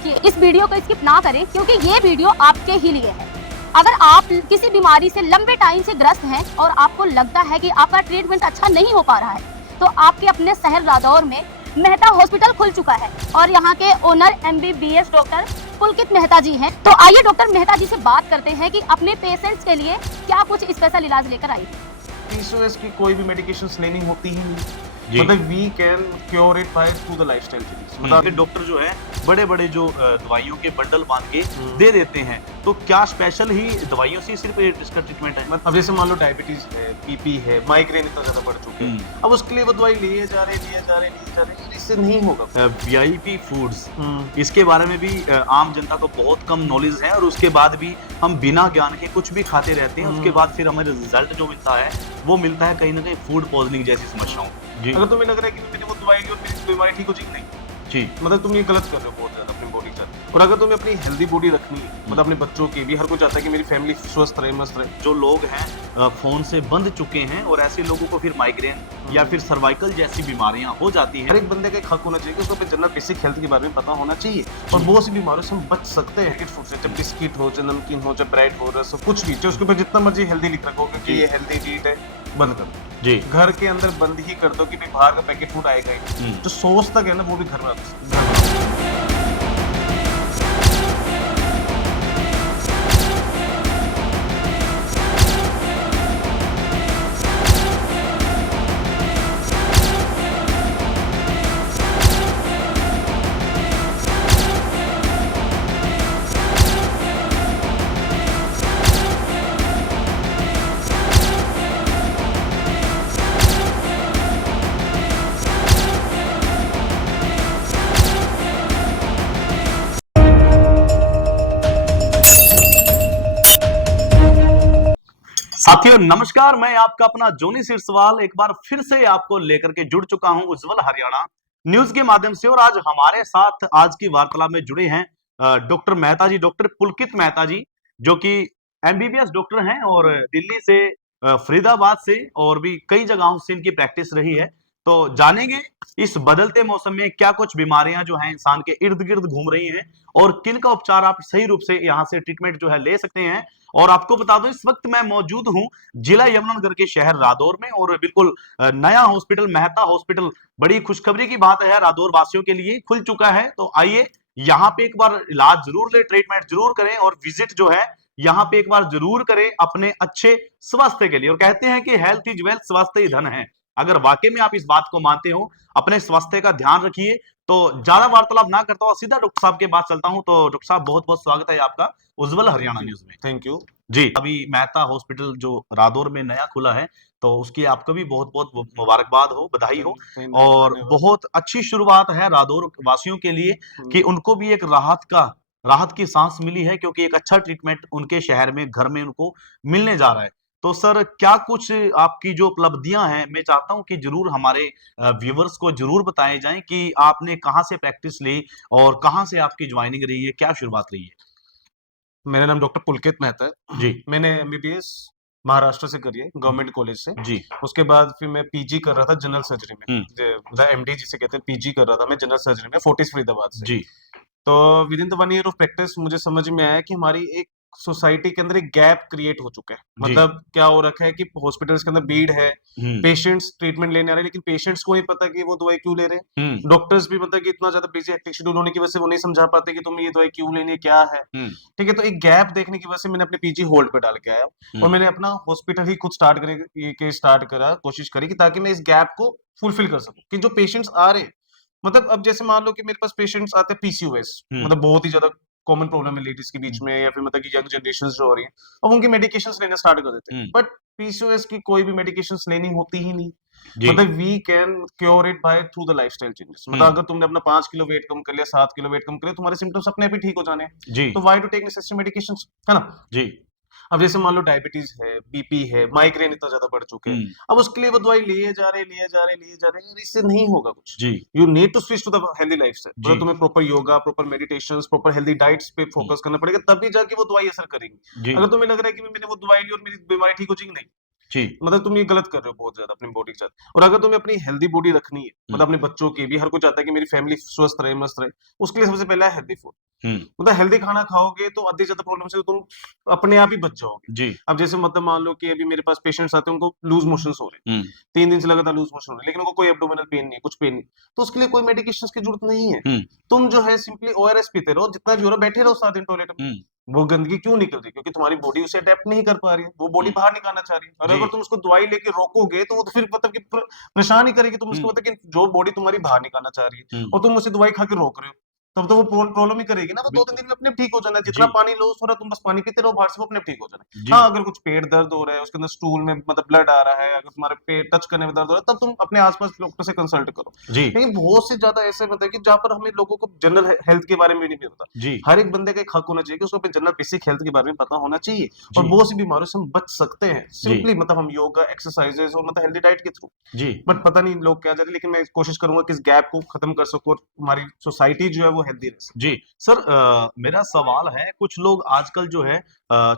रुकिए, इस वीडियो को स्किप ना करें क्योंकि ये वीडियो आपके ही लिए है। अगर आप किसी बीमारी से लंबे टाइम से ग्रस्त हैं और आपको लगता है कि आपका ट्रीटमेंट अच्छा नहीं हो पा रहा है, तो आपके अपने शहर रादौर में मेहता हॉस्पिटल खुल चुका है और यहाँ के ओनर MBBS डॉक्टर पुलकित मेहता जी हैं। तो आइए डॉक्टर मेहता जी से बात करते हैं कि अपने पेशेंट्स के लिए क्या कुछ स्पेशल इलाज लेकर आई। PCOS की कोई भी मेडिकेशंस लेनी होती ही नहीं, मतलब we can cure it by through the lifestyle changes. मतलब डॉक्टर जो है बड़े बड़े जो दवाइयों के बंडल बांध के दे देते हैं, तो क्या स्पेशल ही दवाइयों से सिर्फ इसका ट्रीटमेंट है? अब जैसे मान लो डायबिटीज है, BP है, माइग्रेन इतना ज्यादा बढ़ चुके हैं, अब उसके लिए वो दवाई लिए जा रहे, इससे नहीं होगा। VIP फूड्स, इसके बारे में भी आम जनता को बहुत कम नॉलेज है और उसके बाद भी हम बिना ज्ञान के कुछ भी खाते रहते हैं। उसके बाद फिर हमें रिजल्ट जो मिलता है वो मिलता है कहीं ना कहीं फूड पॉइजनिंग जैसी समस्याओं। जी, अगर तुम्हें लग रहा है कि मैंने वो दवाई ली और मेरी बीमारी ठीक हो जाएगी, नहीं जी, मतलब तुम ये गलत कर रहे हो बहुत ज्यादा अपनी बॉडी के साथ। और अगर तुम्हें अपनी हेल्दी बॉडी रखनी है, मतलब अपने बच्चों की भी, हर कोई चाहता है कि मेरी फैमिली स्वस्थ रहे, मस्त रहे। जो लोग हैं फोन से बंध चुके हैं और ऐसे लोगों को फिर माइग्रेन या फिर सर्वाइकल जैसी बीमारियां हो जाती हैं। हर एक बंदे का एक हक होना चाहिए कि उसको अपने जनरल बेसिक हेल्थ के बारे में पता होना चाहिए और बहुत सी बीमारियों से हम बच सकते हैं। फूड से, चाहे बिस्किट हो, चाहे नमकीन हो, चाहे ब्रेड हो, रस हो, कुछ भी, चाहे उसके ऊपर जितना मर्जी हेल्दी लिख रखो कि ये हेल्दी चीज है, बंद कर दो जी। घर के अंदर बंद ही कर दो कि भाई बाहर का पैकेट फूड आएगा ही। जो सोच तक है ना वो भी घर में साथियों नमस्कार, मैं आपका अपना जोनी सिरसवाल एक बार फिर से आपको लेकर के जुड़ चुका हूं उज्जवल हरियाणा न्यूज के माध्यम से। और आज हमारे साथ आज की वार्तालाप में जुड़े हैं डॉक्टर मेहता जी, डॉक्टर पुलकित मेहता जी, जो कि MBBS डॉक्टर हैं और दिल्ली से, फरीदाबाद से और भी कई जगहों से इनकी प्रैक्टिस रही है। तो जानेंगे इस बदलते मौसम में क्या कुछ बीमारियां जो हैं इंसान के इर्द गिर्द घूम रही हैं और किन का उपचार आप सही रूप से यहाँ से ट्रीटमेंट जो है ले सकते हैं। और आपको बता दूं इस वक्त मैं मौजूद हूं जिला यमुनानगर के शहर रादौर में और बिल्कुल नया हॉस्पिटल मेहता हॉस्पिटल, बड़ी खुशखबरी की बात है, रादौर वासियों के लिए खुल चुका है। तो आइए यहाँ पे एक बार इलाज जरूर ले, ट्रीटमेंट जरूर करें और विजिट जो है यहाँ पे एक बार जरूर करें अपने अच्छे स्वास्थ्य के लिए। और कहते हैं कि हेल्थ इज वेल्थ, स्वास्थ्य ही धन है। अगर वाकई में आप इस बात को मानते हो, अपने स्वास्थ्य का ध्यान रखिए। तो ज्यादा वार्तालाप ना करता हूँ, सीधा डॉक्टर साहब के पास चलता हूँ। तो डॉक्टर साहब बहुत बहुत स्वागत है आपका उज्जवल हरियाणा न्यूज में। थैंक यू जी, अभी मेहता हॉस्पिटल जो रादौर में नया खुला है, तो उसकी आपको भी बहुत बहुत मुबारकबाद हो, बधाई हो। और बहुत अच्छी शुरुआत है रादौर वासियों के लिए कि उनको भी एक राहत की सांस मिली है, क्योंकि एक अच्छा ट्रीटमेंट उनके शहर में, घर में उनको मिलने जा रहा है। तो सर क्या कुछ आपकी जो उपलब्धियां हैं, मैं चाहता हूं कि जरूर हमारे व्यूवर्स को जरूर बताए जाएं कि आपने कहां से प्रैक्टिस ली और कहां से आपकी ज्वाइनिंग रही है, क्या शुरुआत रही है? मेरा नाम डॉक्टर पुलकित मेहता है जी। मैंने MBBS महाराष्ट्र से करी है, गवर्नमेंट कॉलेज से। जी। उसके बाद फिर मैं PG कर रहा था जनरल सर्जरी में, MD जिसे कहते हैं, PG कर रहा था मैं जनरल सर्जरी में फोर्टिस फरीदाबाद से। जी। तो with in the 1 year of practice मुझे समझ में आया कि हमारी एक सोसाइटी के अंदर एक गैप क्रिएट हो चुका है। मतलब क्या हो रखा है कि हॉस्पिटल्स के अंदर भीड़ है, पेशेंट्स ट्रीटमेंट लेने आ रहे हैं, लेकिन पेशेंट्स को ही पता कि वो दवाई क्यों ले रहे हैं। डॉक्टर्स भी मतलब कि इतना ज्यादा बिजी हेक्टिक शेड्यूल होने की वजह से वो नहीं समझा पाते कि तुम्हें ये दवाई क्यों लेनी है, क्या है। ठीक है, तो एक गैप देखने की वजह से मैंने अपने PG होल्ड पे डाल के आया और मैंने अपना हॉस्पिटल ही खुद स्टार्ट करा, कोशिश करी कि ताकि मैं इस गैप को फुलफिल कर सकूं कि जो पेशेंट्स आ रहे हैं, मतलब अब जैसे मान लो कि मेरे पास पेशेंट्स आते हैं PCOS, मतलब बहुत ही ज्यादा कॉमन प्रॉब्लम है लेडीज के बीच में, या फिर मतलब कि यंग जनरेशन जो हो रही है, अब उनकी मेडिकेशंस लेना स्टार्ट कर देते हैं। बट PCOS की कोई भी मेडिकेशंस लेनी होती ही नहीं, मतलब we can cure it by through the lifestyle changes. मतलब अगर तुमने अपना 5 किलो वेट कम कर लिया, 7 किलो वेट कम कर लिया, तुम्हारे सिम्टम्स अपने आप ही ठीक हो जाने हैं। तो why to take necessary medications, है ना जी। अब जैसे मान लो डायबिटीज है, BP है, माइग्रेन इतना ज्यादा बढ़ चुके हैं, अब उसके लिए वो दवाई लिए जा रहे, इससे नहीं होगा कुछ जी। You need to switch to the healthy lifestyle. मतलब तुम्हें proper yoga, proper meditations, proper healthy diets पे फोकस करना पड़ेगा, तभी जाके वो दवाई असर करेगी। अगर तुम्हें लग रहा है कि मैंने वो दवाई ली और मेरी बीमारी ठीक हो जाएगी, नहीं जी, मतलब तुम ये गलत कर रहे हो बहुत ज्यादा अपनी बॉडी के साथ। और अगर तुम्हें अपनी हेल्दी बॉडी रखनी है, मतलब अपने बच्चों की भी, हर कोई चाहता है कि मेरी फैमिली स्वस्थ रहे, मस्त रहे, उसके लिए सबसे पहला है हेल्दी फूड। मतलब हेल्दी खाना खाओगे तो आधी ज्यादा प्रॉब्लम से तुम अपने आप ही बच जाओगे। जी। अब जैसे मतलब मान लो कि अभी मेरे पास पेशेंट्स आते हैं, उनको लूज मोशंस हो रहे हैं, 3 दिन से लगातार लूज मोशन हो रहे हैं, लेकिन उनको कोई एब्डोमिनल पेन नहीं है, कुछ पेन नहीं, तो उसके लिए कोई मेडिकेशन की जरूरत नहीं है। तुम जो है सिंपली ओआरएस पीते रहो, जितना भी हो रहा बैठे रहो 7 दिन टॉयलेट में। वो गंदगी क्यों निकल रही है? क्योंकि तुम्हारी बॉडी उसे अडेप्ट नहीं कर पा रही है, वो बॉडी बाहर निकालना चाह रही है। और जी। अगर तुम उसको दवाई लेके रोकोगे तो वो तो फिर मतलब कि परेशान ही करेगी। तुम उसको मतलब कि जो बॉडी तुम्हारी बाहर निकालना चाह रही है और तुम उसे दवाई खा के रोक रहे हो, तब तो वो प्रॉब्लम ही करेगी ना। वो 2-3 दिन में अपने आप ठीक हो जाना है। जितना जी। पानी लॉस हो रहा है, तुम बस पानी पीते रहो बाहर से, वो अपने आप ठीक हो जाना है। जी। हाँ, अगर कुछ पेट दर्द हो रहा है, उसके अंदर स्टूल में मतलब ब्लड आ रहा है, अगर तुम्हारे पेट टच करने में दर्द हो रहा है, तब तुम अपने आस-पास डॉक्टर से कंसल्ट करो। जी। लेकिन बहुत से ज़्यादा ऐसे मतलब है कि जहाँ पर हमें लोगों को जनरल हेल्थ के बारे में भी नहीं पता। जी। हर एक बंदे का एक हक होना चाहिए कि उसको अपने जनरल बेसिक हेल्थ के बारे में पता होना चाहिए, और जी। बहुत सी बीमारियों से हम बच सकते हैं जी। सिंपली मतलब हम योगा, एक्सरसाइजेज और मतलब हेल्दी डाइट के थ्रू। जी। बट पता नहीं लोग क्या चाह रहे हैं, लेकिन मैं कोशिश करूंगा कि इस गैप को खत्म कर सकूं और हमारी सोसाइटी जो है वो हेल्दी रह सके। जी। सर, मेरा सवाल है, कुछ लोग आजकल जो है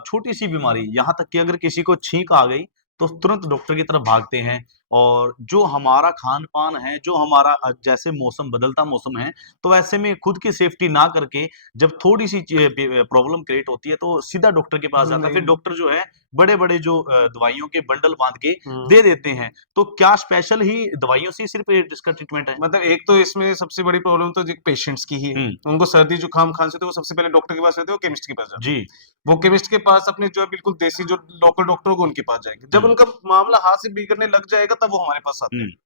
छोटी-सी बीमारी, यहाँ तक कि अगर किसी को छींक आ गई, तो तुरंत डॉक्टर की तरफ भागते हैं, और जो हमारा खान-पान है, जो हमारा जैसे मौसम बदलता मौसम है, तो ऐसे में खुद की सेफ्टी ना करके जब थोड़ी-सी प्रॉब्लम क्रिएट होती है, तो सीधा डॉक्टर के पास जाता है। फिर नहीं। डॉक्टर जो है बड़े-बड़े जो दवाइयों के बंडल बाँध के हम्म। दे देते हैं। तो क्या स्पेशल ही दवाइयों से ही सिर्फ़ इसका ट्रीटमेंट है? मतलब एक तो इसमें सबसे बड़ी प्रॉब्लम तो पेशेंट्स की ही है। हुँ। उनको सर्दी जुकाम खांसी तो वो सबसे पहले डॉक्टर के पास जाते हैं, वो केमिस्ट के पास जाते जी। हैं। वो केमिस्ट के पास अपने जो है बिल्कुल देसी जो लोकल डॉक्टर होगा उनके पास जाएंगे। जब हुँ। उनका मामला हाथ से बिगड़ने लग जाएगा तब वो हमारे पास आते हुँ। हैं।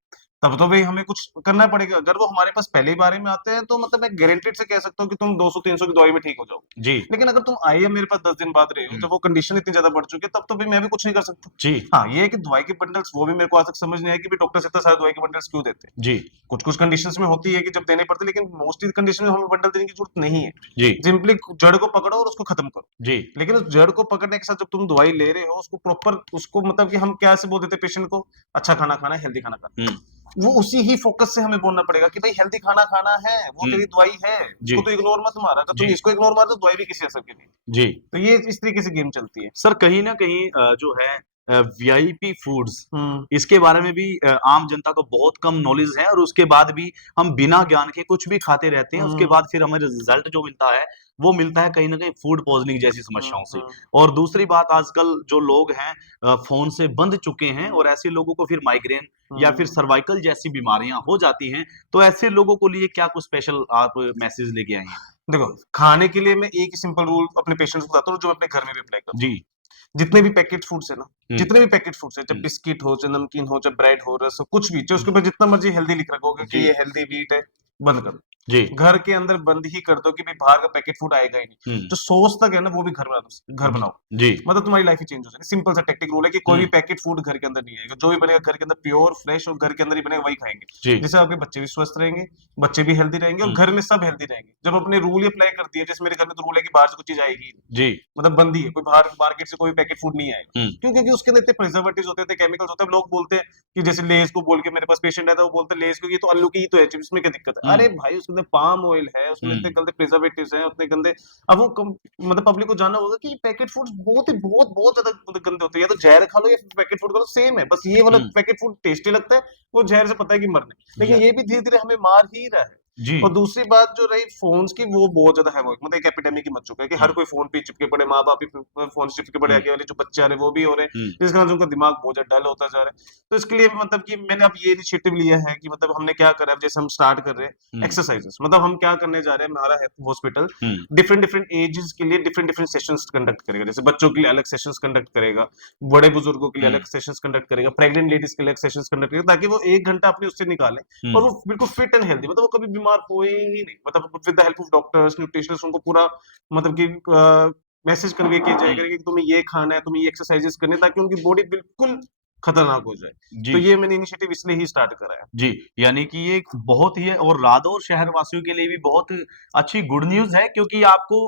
तब तो भाई हमें कुछ करना पड़ेगा। अगर वो हमारे पास पहले ही बारे में आते हैं तो मतलब मैं गारंटीड से कह सकता हूँ कि तुम 200-300 की दवाई में ठीक हो जाओगे। जी। लेकिन अगर तुम आए हो मेरे पास 10 दिन बाद रहे हो, हुँ। जब वो कंडीशन इतनी ज़्यादा बढ़ चुकी है, तब तो भाई मैं भी कुछ नहीं कर सकता। जी। हाँ, ये है कि दवाई के बंडल्स वो भी मेरे को आज तक समझ नहीं आया कि भाई डॉक्टर्स इतना सारे दवाई के बंडल्स क्यों देते हैं। जी। कुछ-कुछ कंडीशंस में होती है कि जब देने पड़ते हैं, लेकिन मोस्टली कंडीशन में हमें बंडल देने की जरूरत नहीं है। जी। सिंपली जड़ को पकड़ो और उसको खत्म करो। जी। लेकिन उस जड़ को पकड़ने के साथ जब तुम दवाई ले रहे हो, उसको प्रॉपर उसको मतलब कि हम क्या से बोल देते हैं पेशेंट को, अच्छा खाना खाना है, हेल्दी खाना खाना है। हुँ। वो उसी ही फोकस से हमें बोलना पड़ेगा कि भाई हेल्दी खाना खाना है, वो हुँ। तेरी दवाई है, जी। इसको तो इग्नोर मत मार। अगर तुम जी। इसको इग्नोर मार दो, दवाई भी किसी असर की नहीं। जी। तो ये इस तरीके से गेम चलती है। सर, कहीं न कहीं जो है वीआईपी फूड्स, हुँ, इसके बारे में भी आम जनता को बहुत कम नॉलेज है, और उसके बाद भी हम बिना ज्ञान के कुछ भी खाते रहते हैं। उसके हुँ, बाद फिर हमें रिज़ल्ट जो मिलता है, वो मिलता है कहीं न कहीं फूड पॉइज़निंग जैसी हुँ, समस्याओं से। हुँ, और दूसरी बात, आजकल जो लोग हैं फ़ोन से बंध चुके हैं, और ऐसे लोगों को फिर माइग्रेन या फिर हुँ। सर्वाइकल जैसी बीमारियाँ हो जाती हैं। तो ऐसे लोगों को लिए क्या कुछ स्पेशल आप मैसेज लेके आई हैं? देखो, खाने के लिए मैं एक ही सिंपल रूल अपने पेशेंट्स को बताता हूँ, जो मैं अपने घर में भी अप्लाई करता जी। हूँ। जितने भी पैकेट फूड्स है ना, हुँ। जितने भी पैकेट फूड्स है, चाहे हुँ। बिस्किट हो, चाहे नमकीन हो, चाहे ब्रेड हो, रस हो, कुछ भी, चाहे हुँ। उसके ऊपर जितना मर्ज़ी हेल्दी लिख रखा होगा कि जी। ये हेल्दी व्हीट है, बंद कर दो। जी। घर के अंदर बंद ही कर दो कि भाई बाहर का पैकेट फूड आएगा ही नहीं। हुँ। जो सॉस तक है ना, वो भी घर बना दो, घर बनाओ। जी। मतलब तुम्हारी लाइफ ही चेंज हो जाएगी। सिंपल सा टैक्टिक रूल है कि कोई भी हुँ। पैकेट फूड घर के अंदर नहीं आएगा। जो भी बनेगा घर के अंदर प्योर, फ्रेश और घर के अंदर ही बनेगा, वही खाएँगे। जी। जिससे आपके बच्चे भी स्वस्थ रहेंगे, बच्चे भी हेल्दी रहेंगे और हुँ। घर में सब हेल्दी रहेंगे। जब अपने रूल ही अप्लाई कर दिए, जैसे मेरे घर में तो रूल है कि बाहर से कुछ चीज़ आएगी ही नहीं। जी। मतलब बंद ही है, कोई बाहर मार्केट से कोई पैकेट फूड नहीं आएगा। हुँ। क्यों? क्योंकि उसके अंदर इतने प्रिजर्वेटिव्स होते हैं, केमिकल्स होते हैं। लोग बोलते हैं कि जैसे लेज़ को बोल के मेरे पास पेशेंट आता है, वो बोलते हैं लेज़ को ये तो आलू की ही तो है चिप्स, में क्या दिक्कत है? हुँ। अरे भाई उसके अंदर पाम ऑयल है, उसके अंदर इतने हुँ। गंदे प्रिजर्वेटिव्स हैं, उतने गंदे। अब वो मतलब पब्लिक को जानना होगा कि पैकेट फूड्स बहुत ही बहुत ज़्यादा मतलब गंदे होते हैं। या तो ज़हर खा लो या फिर पैकेट फूड खा लो, सेम है। बस ये वाला हुँ। पैकेट फूड टेस्टी लगता है, वो ज़हर से पता है कि मरना है। या लेकिन ये भी धीरे-धीरे हमें मार ही रहा है। जी। और दूसरी बात जो रही फ़ोन्स की, वो बहुत ज़्यादा हैवॉक मतलब एक एपिडेमिक ही मच चुका है कि हर हुँ। कोई फ़ोन पे चिपके पड़े, माँ-बाप भी फ़ोन से चिपके पड़े, हुँ। आगे वाले जो बच्चे आ रहे हैं वो भी हो रहे हैं। हुँ। जिस कारण से उनका दिमाग बहुत ज़्यादा डल होता जा रहा है। तो इसके लिए मतलब कि मैंने अब ये इनिशिएटिव लिया है कि मतलब हमने क्या करा है, जैसे हम स्टार्ट कर रहे हैं हुँ। एक्सरसाइजेस। मतलब हम क्या करने जा रहे हैं, हमारा है हॉस्पिटल हुँ। डिफरेंट-डिफरेंट एजेस के लिए डिफरेंट-डिफरेंट सेशंस कंडक्ट करेगा। जैसे बच्चों के लिए अलग सेशंस कंडक्ट करेगा, बड़े बुजुर्गों के लिए हुँ। अलग सेशंस कंडक्ट करेगा, प्रेग्नेंट लेडीज़ के लिए अलग सेशंस कंडक्ट करेगा, ताकि वो 1 घंटा अपने उससे निकालें और हुँ। वो बिल्कुल फिट एंड हेल्दी, मतलब वो कभी बीमार हुए ही नहीं। मतलब with the help of doctors, nutritionist उनको पूरा मतलब कि मैसेज कन्वे किया हुँ। जाएगा कि तुम्हें ये खाना है, तुम्हें ये एक्सरसाइजेस करनी है, ताकि उनकी बॉडी बिल्कुल खतरनाक हो जाए। तो जी। ये मैंने इनिशिएटिव इसलिए ही स्टार्ट करा है। जी, यानी कि ये एक बहुत ही है, और रादौर शहरवासियों के लिए भी बहुत अच्छी गुड न्यूज़ है, क्योंकि आपको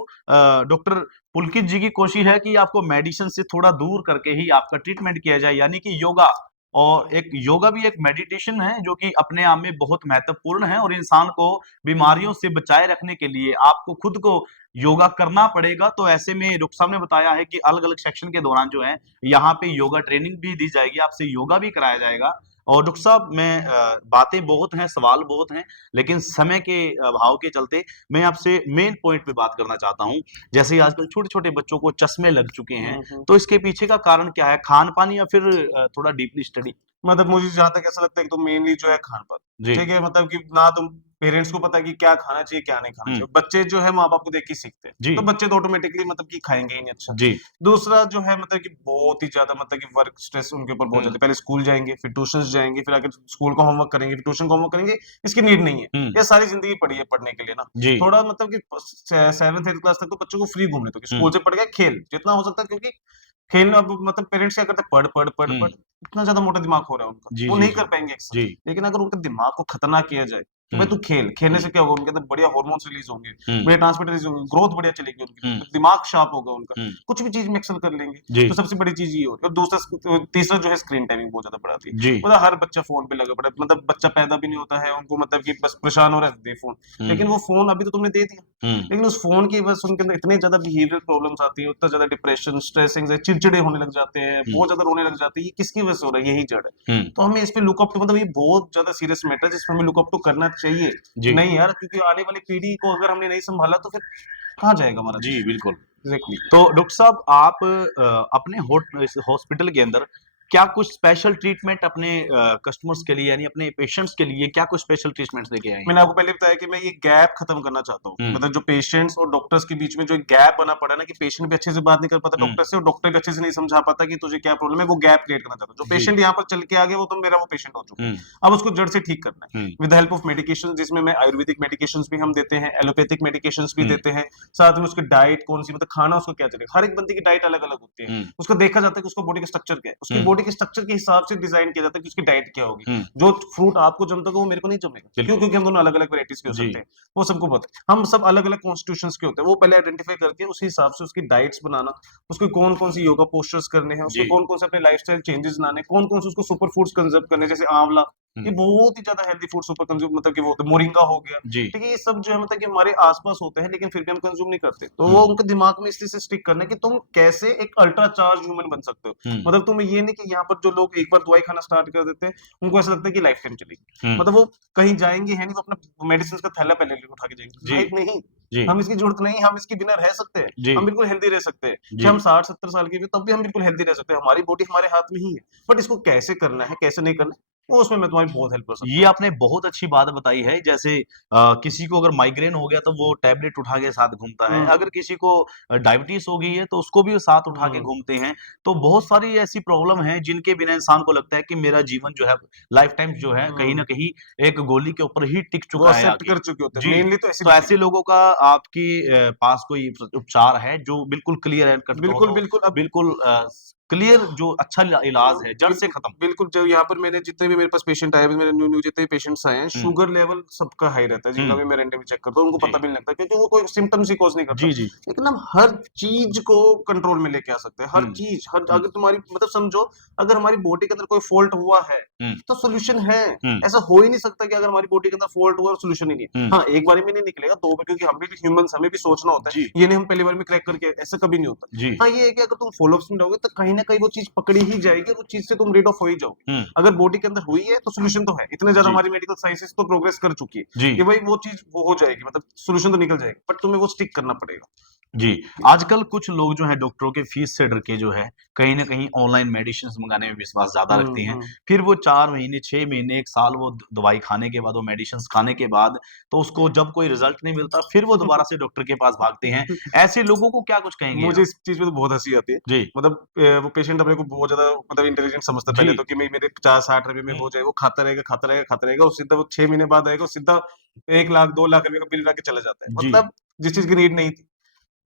डॉक्टर पुलकित जी की कोशिश है कि आपको मेडिसिन से थोड़ा दूर करके ही आपका ट्रीटमेंट किया जाए, यानी कि योगा। और एक योगा भी एक मेडिटेशन है, जो कि अपने आप में बहुत महत्वपूर्ण है, और इंसान को बीमारियों से बचाए रखने के लिए आपको खुद को योगा करना पड़ेगा। तो ऐसे में डॉक्टर साहब ने बताया है कि अलग-अलग सेक्शन के दौरान जो है, यहाँ पे योगा ट्रेनिंग भी दी जाएगी, आपसे योगा भी कराया जाएगा। और डॉक्टर साहब मैं बातें बहुत हैं, सवाल बहुत हैं, लेकिन समय के अभाव के चलते मैं आपसे मेन पॉइंट पे बात करना चाहता हूँ। जैसे ही आजकल छोटे-छोटे बच्चों को चश्मे लग चुके हैं, तो इसके पीछे का कारण क्या है? खान-पान या फिर थोड़ा डीपली स्टडी? मतलब मुझे जहाँ तक ऐसा लगता है कि तो मेनली जो है खान-पान, जी, ठीक है? मतलब कि ना तुम पेरेंट्स को पता है कि क्या खाना चाहिए, क्या नहीं खाना हुँ, चाहिए। बच्चे जो है माँ-बाप को देख के सीखते हैं, जी, तो बच्चे तो ऑटोमैटिकली मतलब कि खाएँगे ही नहीं अच्छा। जी, दूसरा जो है मतलब कि बहुत ही ज़्यादा मतलब कि वर्क स्ट्रेस उनके ऊपर बहुत हुँ, ज़्यादा है। पहले स्कूल जाएँगे, फिर ट्यूशन्स जाएँगे, फिर आके स्कूल का होमवर्क करेंगे, फिर ट्यूशन का होमवर्क करेंगे, इसकी नीड नहीं है। हुँ, ये सारी ज़िंदगी पड़ी है पढ़ने के लिए ना। जी, थोड़ा मतलब कि 7th 8th क्लास तक तो बच्चों को फ्री घूमने दो कि हुँ, स्कूल से पढ़ गया, खेल, जितना हो सकता है क्योंकि खेलना अब मतलब पेरेंट्स क्या करते हैं पढ़, पढ़, पढ़, हुँ, पढ़, इतना ज़्यादा मोटा दिमाग हो रहा है उनका, जी, वो जी, नहीं जी, कर पाएँगे एक्सेल। जी, लेकिन अगर उनके दिमाग को खतरनाक किया जाए, कि भाई हुँ, तू खेल, खेलने हुँ, से क्या होगा उनके अंदर बढ़िया हार्मोन्स रिलीज़ होंगे, हुँ, बढ़िया ट्रांसमिटर रिलीज़ होंगे, ग्रोथ बढ़िया चलेगी उनकी, हुँ, दिमाग शार्प होगा उनका, हुँ, कुछ भी चीज़ में एक्सेल कर लेंगे। जी, तो सबसे बड़ी चीज़ ये होती है और दूसरा तीसरा जो है स्क्रीन टाइमिंग बहुत ज़्यादा बढ़ाती है। जी, मतलब हर बच्चा फ़ोन पे लगा पड़ा है, मतलब बच्चा पैदा भी नहीं होता है, उनको मतलब कि बस परेशान हो रहा है, दे फ़ोन। हुँ, लेकिन वो फ़ोन अभी तो तुमने दे दिया, हुँ, लेकिन उस फ़ोन की वजह से उनके अंदर इतने ज़्यादा बिहेवियरल प्रॉब्लम्स आती हैं, उतना ज़्यादा डिप्रेशन, स्ट्रेस, एंग्ज़ायटी, चिड़चिड़े होने लग जाते हैं, हुँ, बहुत ज़्यादा रोने लग जाते हैं, ये किसकी वजह से हो रहा है? यही जड़ है। हुँ, तो हमें इस पे लुक अप टू मतलब ये बहुत ज़्यादा सीरियस मैटर है जिसमें हमें लुक अप टू करना चाहिए। जी, नहीं यार, क्योंकि आने वाली पीढ़ी को अगर हमने नहीं सँभाला तो फिर कहाँ जाएगा हमारा जी, देश? बिल्कुल। एग्ज़ैक्टली। तो डॉक्टर साहब आप अपने इस हॉस्पिटल के अंदर क्या कुछ स्पेशल ट्रीटमेंट अपने कस्टमर्स के लिए यानी अपने पेशेंट्स के लिए क्या कुछ स्पेशल ट्रीटमेंट्स लेके आए हैं? मैंने आपको पहले बताया कि मैं ये गैप खत्म करना चाहता हूँ। हुँ, मतलब जो पेशेंट्स और डॉक्टर्स के बीच में जो एक गैप बना पड़ा है ना कि पेशेंट भी अच्छे से बात नहीं कर पाता हुँ, डॉक्टर से और डॉक्टर भी अच्छे से नहीं समझा पाता कि तुझे क्या प्रॉब्लम है, वो गैप क्रिएट करना चाहता हूँ। जो जी, पेशेंट यहाँ पर चल के आ गया वो तो मेरा वो पेशेंट हो चुका है। हुँ, अब उसको जड़ से ठीक करना है। Hmm, with the help of medications जिसमें मैं आयुर्वेदिक मेडिकेशंस भी हम देते हैं, एलोपैथिक मेडिकेशंस भी हुँ, देते हैं। साथ में उसकी डाइट कौन-सी मतलब खाना उसको क्या चलेगा। हर एक बंदे की डाइट अलग-अलग होती है। हुँ, उसको देखा जाता है कि उसका बॉडी का स्ट्रक्चर क्या है। उसकी हुँ, बॉडी के स्ट्रक्चर के हिसाब से डिज़ाइन किया जाता है कि उसकी डाइट क्या होगी। हुँ, जो फ्रूट आपको जमता होगा वो मेरे को नहीं जमेगा। क्यों? बिल्कुल। क्योंकि हम दोनों अलग-अलग वैराइटीज़ के हो जी, सकते हैं। वो सबको पता है। हम सब अलग-अलग कॉन्स्टिट्यूशंस के होते हैं। वो पहले आइडेंटिफ़ाई करके उसी हिसाब से उसकी डाइट्स बनाना, उसको कौन-कौन सी योगा पोस्चर्स करने हैं, उसको जी, कौन-कौन से अपने लाइफ़स्टाइल चेंजेस लाने हैं, कौन-कौन से उसको सुपर फूड्स कंज़र्व करने हैं, जैसे आंवला, हुँ, ये बहुत ही ज़्यादा हेल्दी फूड सुपर कंज़्यूम मतलब कि वो होता है, मोरिंगा हो गया, जी, ठीक है? ये सब जो है मतलब कि हमारे आस-पास होते हैं, लेकिन फिर भी हम कंज़्यूम नहीं करते। तो हुँ, वो उनके दिमाग में इसलिए से स्टिक करना है कि तुम कैसे एक अल्ट्रा चार्ज ह्यूमन बन सकते हो। हुँ, मतलब तुम्हें ये नहीं कि यहाँ पर जो लोग एक बार दवाई खाना स्टार्ट कर देते हैं, उनको ऐसा लगता है कि लाइफ़ टाइम चलेगी। हुँ, मतलब वो कहीं जाएँगे है नहीं, वो अपना मेडिसिन्स का थैला पहले उठा के जाएँगे। जी, भाई नहीं, जी, हम इसकी ज़रूरत नहीं है, हम इसके बिना रह सकते हैं। जी, हम बिल्कुल हेल्दी रह सकते हैं। चाहे जी। हम 60-70 साल के भी तब भी हम बिल्कुल हेल्दी रह सकते हैं। हमारी बॉडी हमारे हाथ में ही है। बट इसको कैसे करना है, कैसे नहीं करना है, वो उसमें मैं तुम्हारी बहुत हेल्प कर सकता ये हूँ। आपने बहुत अच्छी बात बताई है जैसे किसी को अगर माइग्रेन हो गया तो वो टैबलेट उठा के साथ घूमता है। हुँ, अगर किसी को डायबिटीज़ हो गई है तो उसको भी वो साथ उठा के हुँ। घूमते हैं। तो बहुत सारी ऐसी प्रॉब्लम है जिनके बिना इंसान को लगता है कि मेरा जीवन जो है लाइफ टाइम जो है कहीं न हुँ, कहीं एक गोली के ऊपर ही टिक वो चुका है एक्सेप्ट आके। कर चुके होते हैं। जी, मेनली तो तो एसिडिटी। ऐसे लोगों का आपके पास कोई उपचार है जो बिल्कुल क्लियर एंड कट हो बिल्कुल, तो बिल्कुल अब बिल्कुल क्लियर जो अच्छा इलाज है जड़ से बिल्कुल, खत्म? बिल्कुल, जो यहाँ पर मैंने जितने भी मेरे पास पेशेंट आए हैं, मेरे न्यू-न्यू जितने भी पेशेंट्स आए हैं, हुँ, शुगर लेवल सबका हाई रहता है, जिनका हुँ, भी मैं रैंडमली चेक करता हूँ, उनको जी। पता भी नहीं लगता क्योंकि वो कोई सिम्पटम्स ही कॉज़ नहीं करता। जी, जी। लेकिन हम हर चीज़ को कंट्रोल में लेके आ सकते हैं, हर हुँ, चीज़, हर हुँ, अगर तुम्हारी मतलब समझो, अगर हमारी बॉडी के अंदर कोई फ़ॉल्ट हुआ है, हुँ, तो सॉल्यूशन है। हुँ, ऐसा हो ही नहीं सकता कि अगर हमारी बॉडी के अंदर फ़ॉल्ट हुआ और सॉल्यूशन ही नहीं है। हुँ। हाँ, एक बारी में नहीं निकलेगा, 2 बार क्योंकि हम भी ह्यूमन्स हमें भी सोचना होता जी, है। ये नहीं हम पहली बार में क्रैक करके ऐसा कभी नहीं होता। जी। हाँ, ये है कि अगर तुम फ़ॉलो-अप्स में रहोगे तो कहीं न कहीं वो चीज़ पकड़ी ही जाएगी और उस चीज़ से तुम रिड ऑफ हो ही जाओगे। हुँ, अगर बॉडी के अंदर हुई है तो सॉल्यूशन तो है। इतने ज़्यादा जी, हमारी मेडिकल साइंसेज़ तो प्रोग्रेस कर चुकी है जी, कि भाई वो चीज़ वो हो जाएगी मतलब सॉल्यूशन तो निकल जाएगी बट तुम्हें वो स्टिक करना पड़ेगा। जी। आजकल कुछ लोग जो हैं डॉक्टरों के फीस से डर के जो है, कहीं न कहीं ऑनलाइन मेडिसिन्स मँगाने में विश्वास ज़्यादा रखते हुँ, हैं। हुँ। फिर वो 4 महीने, 6 महीने, 1 साल वो द दवाई खाने के बाद, वो मेडिसिन्स खाने के बाद, तो उसको जब कोई रिज़ल्ट नहीं मिलता, फिर वो दोबारा से डॉक्टर के पास भागते हैं। ऐसे लोगों को क्या कुछ कहेंगे मुझे आप? इस चीज़ में तो बहुत हँसी आती है। जी, मतलब वो पेशेंट अपने को बहुत ज़्यादा मतलब इंटेलिजेंट समझता है जी। पहले तो कि नहीं मेरे 50-60 रुपए में हुँ, हो जाए, वो खाता रहेगा, खाता रहेगा, खाता रहेगा और सीधा वो 6 महीने बाद आएगा और सीधा 1 लाख 2 लाख रुपए का बिल ला के चला जाता है। जी। मतलब जिस चीज़ की नीड नहीं थी।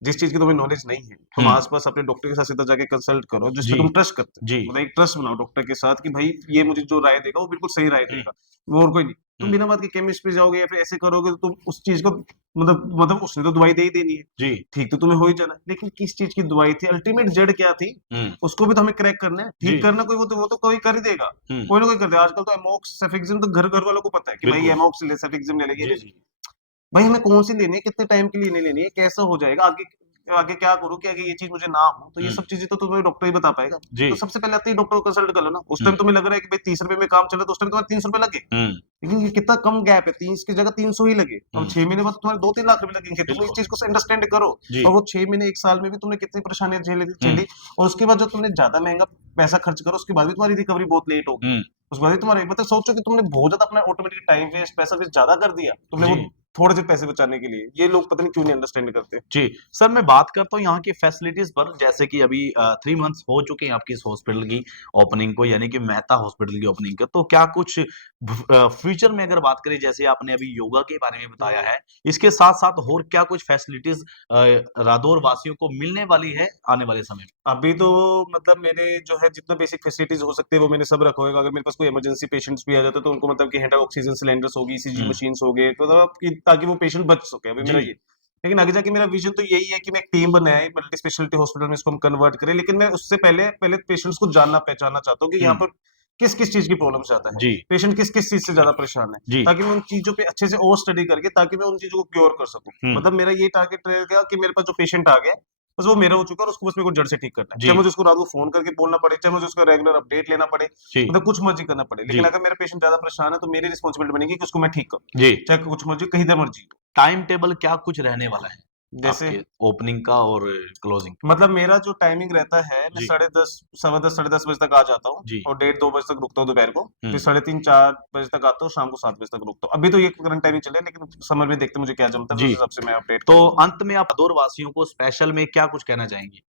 जिस चीज़ की तुम्हें नॉलेज नहीं है, तुम हुँ, आस-पास अपने डॉक्टर के साथ सीधा जाके कंसल्ट करो, जिस पे जी, तुम ट्रस्ट करते हो। जी। मतलब एक ट्रस्ट बनाओ डॉक्टर के साथ कि भाई ये मुझे जो राय देगा वो बिल्कुल सही राय हुँ, देगा, वो और कोई नहीं। तुम हुँ, बिना बात के केमिस्ट पे जाओगे या फिर ऐसे करोगे तो तुम उस चीज़ को मतलब उसने तो दवाई दे ही देनी है, जी। ठीक तो तुम्हें हो ही जाना है। लेकिन किस चीज़ की दवाई थी, अल्टीमेट जड़ क्या थी, हुँ, उसको भी तो हमें क्रैक करना है। जी। ठीक करना कोई वो तो कोई कर ही देगा, हुँ, कोई ना कोई कर देगा। आजकल तो एमॉक्स, सेफिक्सिम तो घर-घर वालों को पता है कि भाई बिल्कुल। एमॉक्स ले, सेफिक्सिम ले लेंगे। जी, जी। भाई हमें कौन-सी लेनी है, कितने टाइम के लिए नहीं लेनी है, कैसा हो जाएगा, आगे आगे क्या करूँ कि आगे ये चीज मुझे ना हो, तो ये सब चीजें तो तुम्हें डॉक्टर ही बता पाएगा। जी। तो सबसे पहले आते ही डॉक्टर को कंसल्ट कर लो ना। उस टाइम तुम्हें लग रहा है कि भाई 30 रुपए में काम चल रहा है, तो उस टाइम तुम्हारे 300 रुपए लगे, लेकिन ये कितना कम गैप है, 30 की जगह 300 ही लगे। अब 6 महीने बाद तुम्हारे 2-3 लाख रुपए लगेंगे। तुम इस बिल्कुल। चीज को अंडरस्टैंड करो। जी। और वो 6 महीने 1 साल में भी तुमने कितनी परेशानियां झेली, और उसके बाद जब तुमने ज्यादा महंगा पैसा खर्च करो, उसके बाद भी तुम्हारी रिकवरी बहुत लेट होगी। उसके बाद भी तुम्हारे मतलब सोचो कि तुमने बहुत ज्यादा अपना ऑटोमेटिक टाइम वेस्ट, पैसा वेस्ट ज्यादा कर दिया तुमने वो जी। थोड़े से पैसे बचाने के लिए। ये लोग पता नहीं क्यों नहीं अंडरस्टैंड करते। जी, सर मैं बात करता हूँ यहाँ की फैसिलिटीज़ पर, जैसे कि अभी 3 मंथ्स हो चुके हैं आपकी इस हॉस्पिटल की ओपनिंग को, यानी कि मेहता हॉस्पिटल की ओपनिंग को। तो क्या कुछ फ्यूचर में अगर बात करें, जैसे आपने अभी योगा के बारे में बताया है, इसके साथ-साथ और क्या कुछ फैसिलिटीज़ रादौर वासियों को मिलने वाली है आने वाले समय में? अभी तो मतलब मेरे जो है जितना बेसिक फैसिलिटीज हो सकते हैं वो मैंने सब रखा होगा। अगर मेरे पास कोई इमरजेंसी पेशेंट्स भी आ जाते हैं तो उनको मतलब कि हेड ऑक्सीजन सिलेंडर्स होगी, ईसीजी मशीन्स हो गए, तो मतलब कि ताकि वो पेशेंट बच सके। अभी मेरा जी। ये, लेकिन आगे जाके मेरा विजन तो यही है कि मैं एक टीम बनाए, मल्टी स्पेशलिटी हॉस्पिटल में इसको हम कन्वर्ट करें। लेकिन मैं उससे पहले पेशेंट्स को जानना पहचानना चाहता हूँ कि यहाँ हुँ, पर किस किस चीज की प्रॉब्लम से आता है, जी, पेशेंट किस किस चीज से ज्यादा परेशान है, जी। ताकि मैं उन चीजों पे अच्छे से और स्टडी करके ताकि मैं उन चीजों को क्योर कर सकूं। हुँ, मतलब मेरा ये टारगेट रहेगा कि मेरे पास जो पेशेंट आ गया बस वो मेरा हो चुका है, और उसको बस मेरे को जड़ से ठीक करना है। जी, चाहे मुझे उसको रात को फ़ोन करके बोलना पड़े, चाहे मुझे उसका रेगुलर अपडेट लेना पड़े, जी, मतलब कुछ मर्ज़ी करना पड़े। जी, लेकिन अगर मेरा पेशेंट ज़्यादा परेशान है तो मेरी रिस्पॉन्सिबिलिटी बनेगी कि उसको मैं ठीक करूँ, जी। चाहे कुछ मर्ज़ी कहीं दर मर्ज़ी हो। टाइम टेबल क्या कुछ रहने वाला है जैसे आपके ओपनिंग का और क्लोजिंग? मतलब मेरा जो टाइमिंग रहता है, मैं जी, 10:30 सवा 10 साढ़े 10 बजे तक आ जाता हूँ, जी। और डेढ़ 2 बजे तक रुकता हूँ दोपहर को। हुँ, फिर 3:30 4 बजे तक आता हूँ, शाम को 7 बजे तक रुकता हूँ। अभी तो ये करंट टाइमिंग चल रहा है, लेकिन समर में देखते हैं मुझे क्या जमता है, फिर जी। उस हिसाब से मैं अपडेट तो करूँगा। अंत में आप रादौर वासियों को स्पेशल में क्या कुछ कहना चाहेंगे?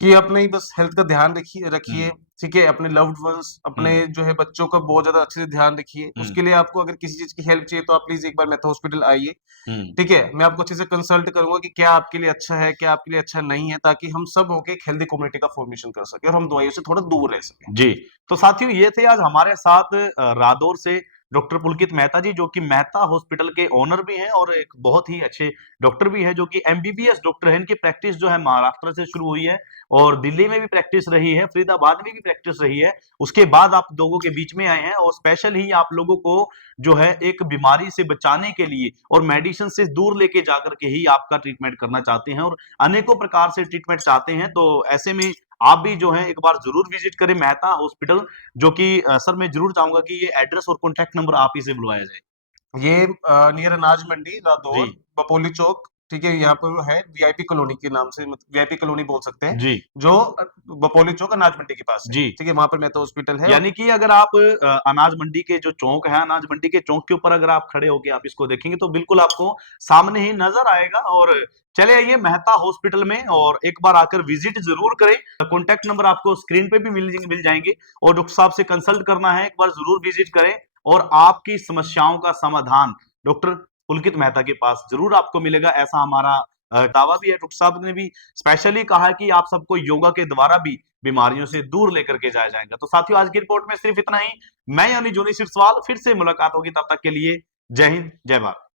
कि अपने ही बस हेल्थ का ध्यान रखिए हुँ, रखिए, ठीक है? अपने लव्ड वन्स, अपने हुँ, जो है बच्चों का बहुत ज़्यादा अच्छे से ध्यान रखिए। हुँ, उसके लिए आपको अगर किसी चीज़ की हेल्प चाहिए तो आप प्लीज़ एक बार मेथा हॉस्पिटल आइए, हुँ। ठीक है? मैं आपको अच्छे से कंसल्ट करूँगा कि क्या आपके लिए अच्छा है, क्या आपके लिए अच्छा नहीं है, ताकि हम सब होके एक हेल्दी कम्युनिटी का फॉर्मेशन कर सकें और हम दवाइयों से थोड़ा दूर रह सकें। जी, तो साथियों ये थे आज हमारे साथ रादौर से डॉक्टर पुलकित मेहता जी, जो कि मेहता हॉस्पिटल के ओनर भी हैं और एक बहुत ही अच्छे डॉक्टर भी हैं, जो कि एमबीबीएस डॉक्टर हैं। इनकी प्रैक्टिस जो है महाराष्ट्र से शुरू हुई है और दिल्ली में भी प्रैक्टिस रही है, फरीदाबाद में भी प्रैक्टिस रही है। उसके बाद आप लोगों के बीच में आए हैं और स्पेशल ही आप लोगों को जो है एक बीमारी से बचाने के लिए और मेडिसिन से दूर लेके जाकर के ही आपका ट्रीटमेंट करना चाहते हैं और अनेकों प्रकार से ट्रीटमेंट चाहते हैं। तो ऐसे में आप भी जो है एक बार ज़रूर विज़िट करें मेहता हॉस्पिटल, जो कि सर मैं ज़रूर चाहूँगा कि ये एड्रेस और कॉन्टैक्ट नंबर आप ही से बुलवाया जाए। ये नियर अनाज मंडी, जी, रादौर, बपोली चौक, ठीक है? यहाँ पर है वीआईपी कॉलोनी के नाम से, वीआईपी कॉलोनी बोल सकते हैं, जी, जो बपोली चौक अनाज मंडी के पास है, जी। ठीक है? वहाँ पर मेथा हॉस्पिटल है। यानी कि अगर आप अनाज मंडी के जो चौक है, अनाज मंडी के चौक के ऊपर अगर आप खड़े होके आप इसको देखेंगे तो बिल्कुल आपको सामने ही नज़र आएगा। और चले आइए मेहता हॉस्पिटल में और एक बार आकर विज़िट ज़रूर करें। कॉन्टैक्ट नंबर आपको स्क्रीन पे भी मिल जाएँगे और डॉक्टर साहब से कंसल्ट करना है, एक बार ज़रूर विज़िट करें और आपकी समस्याओं का समाधान डॉक्टर पुलकित मेहता के पास ज़रूर आपको मिलेगा, ऐसा हमारा दावा भी है। डॉक्टर साहब ने भी स्पेशली कहा है कि आप सबको योगा के द्वारा भी बीमारियों से दूर लेकर के जाया जाएगा। तो साथियों आज की रिपोर्ट में सिर्फ इतना ही। मैं यानी जोनी सिरसवाल, फिर से मुलाकात होगी, तब तक के लिए जय हिंद, जय भारत।